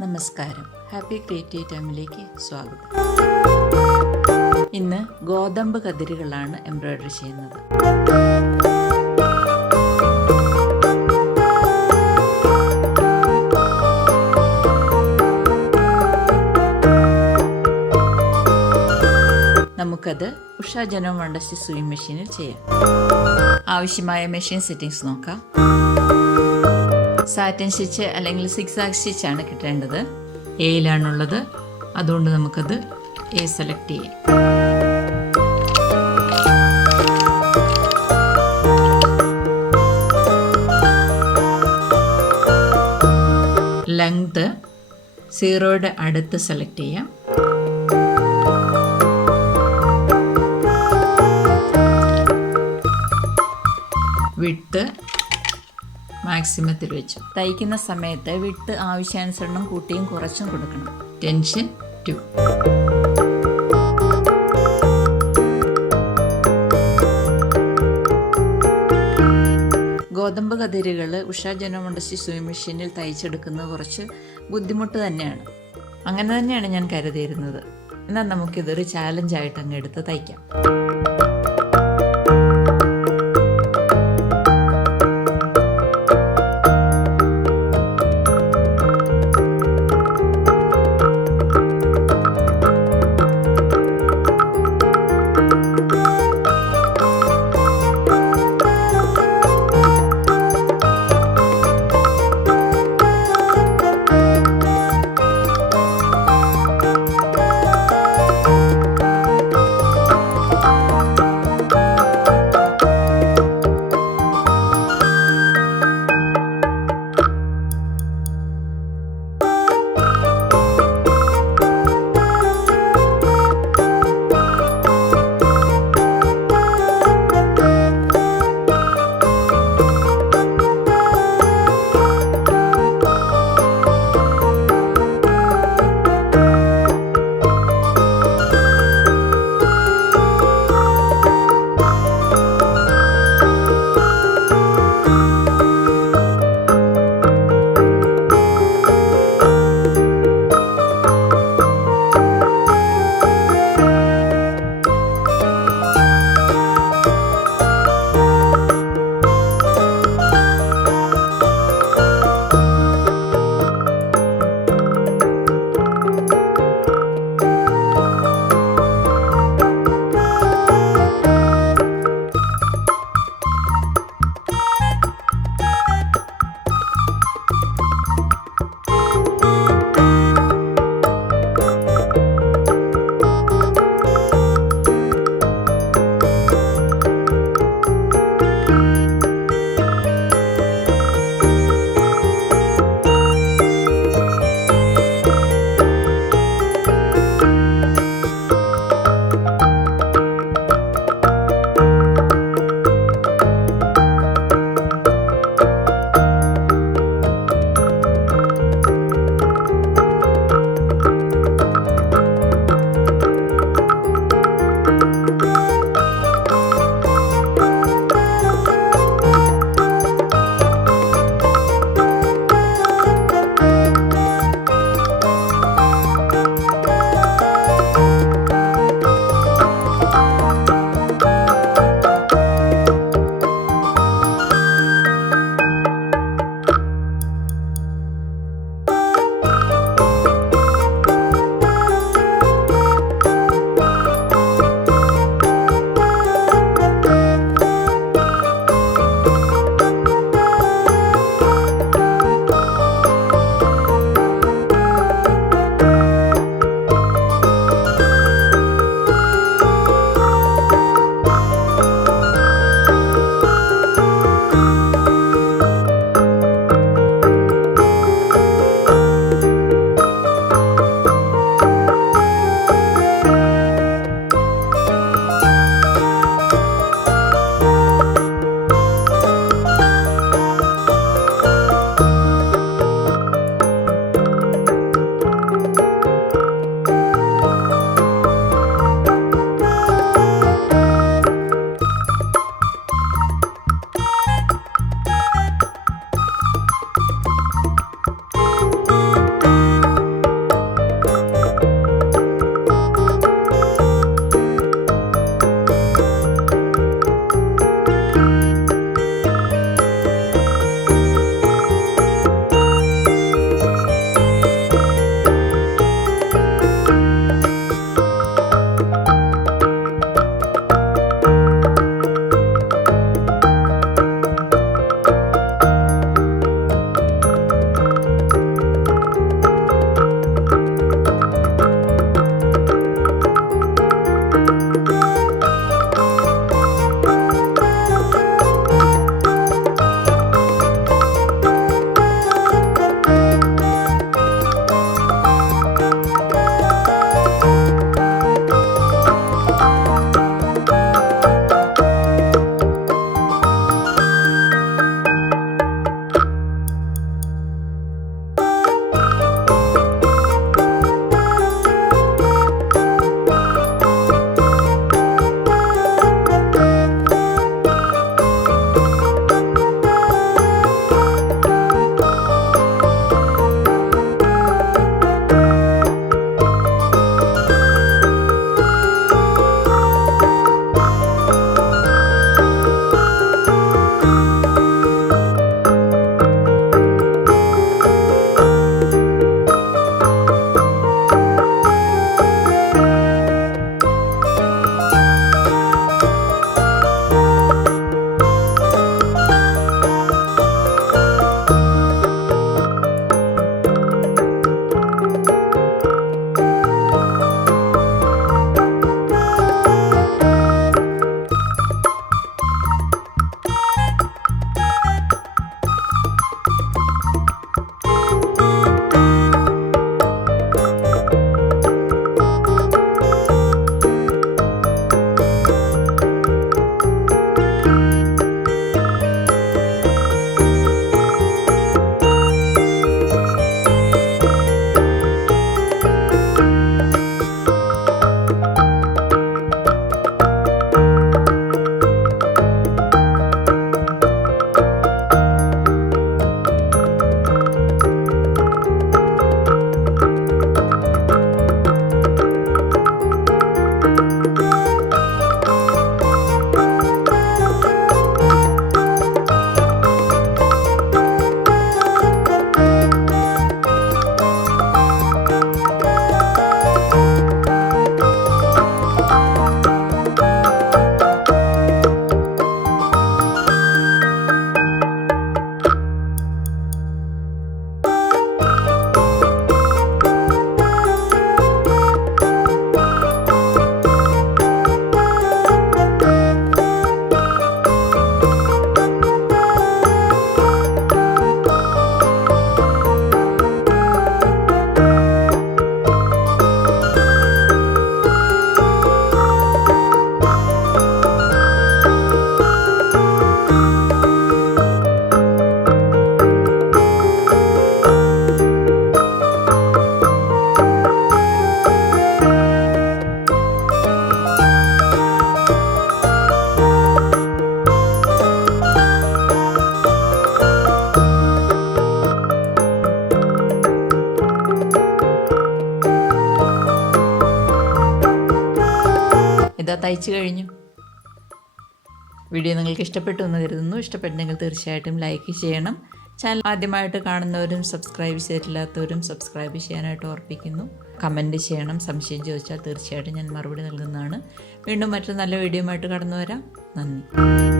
നമസ്കാരം, happy creative ടൈമിലേക്ക് സ്വാഗതം. ഇന്ന് ഗോതമ്പ് കതിരുകളാണ് എംബ്രോയിഡറി ചെയ്യുന്നത്. നമുക്കത് ഉഷ ജനോമ സൂയിങ് മെഷീനിൽ ചെയ്യാം. ആവശ്യമായ മെഷീൻ സെറ്റിങ്സ് നോക്കാം. സാറ്റിൻ സ്റ്റിച്ച് അല്ലെങ്കിൽ സിഗ്സാഗ് സ്റ്റിച്ച് ആണ് കിട്ടേണ്ടത്. എയിലാണുള്ളത്, അതുകൊണ്ട് നമുക്കത് എ സെലക്ട് ചെയ്യാം. ലെങ്ത് 0യുടെ അടുത്ത് സെലക്ട് ചെയ്യാം. വിഡ്ത്ത് മാക്സിമത്തിൽ വെച്ചു. തയ്ക്കുന്ന സമയത്ത് വിഡ്ത്ത് ആവശ്യാനുസരണം കൂട്ടിയും കുറച്ചും കൊടുക്കണം. ടെൻഷൻ 2. ഗോതമ്പ് കതിരുകൾ ഉഷ ജനോമ സൂയിങ് മെഷീനിൽ തയ്ച്ചെടുക്കുന്നത് കുറച്ച് ബുദ്ധിമുട്ട് തന്നെയാണ്. അങ്ങനെ തന്നെയാണ് ഞാൻ കരുതിയിരുന്നത്. എന്നാൽ നമുക്കിതൊരു ചാലഞ്ചായിട്ട് അങ്ങ് എടുത്ത് തയ്ക്കാം. ഇതാ തയ്ച്ചു കഴിഞ്ഞു. വീഡിയോ നിങ്ങൾക്ക് ഇഷ്ടപ്പെട്ടു എന്ന് കരുതുന്നു. ഇഷ്ടപ്പെട്ടെങ്കിൽ തീർച്ചയായിട്ടും ലൈക്ക് ചെയ്യണം. ചാനൽ ആദ്യമായിട്ട് കാണുന്നവരും സബ്സ്ക്രൈബ് ചെയ്തിട്ടില്ലാത്തവരും സബ്സ്ക്രൈബ് ചെയ്യാനായിട്ട് ഓർപ്പിക്കുന്നു. കമൻറ്റ് ചെയ്യണം. സംശയം ചോദിച്ചാൽ തീർച്ചയായിട്ടും ഞാൻ മറുപടി നൽകുന്നതാണ്. വീണ്ടും മറ്റൊരു നല്ല വീഡിയോ ആയിട്ട് കടന്നു വരാം. നന്ദി.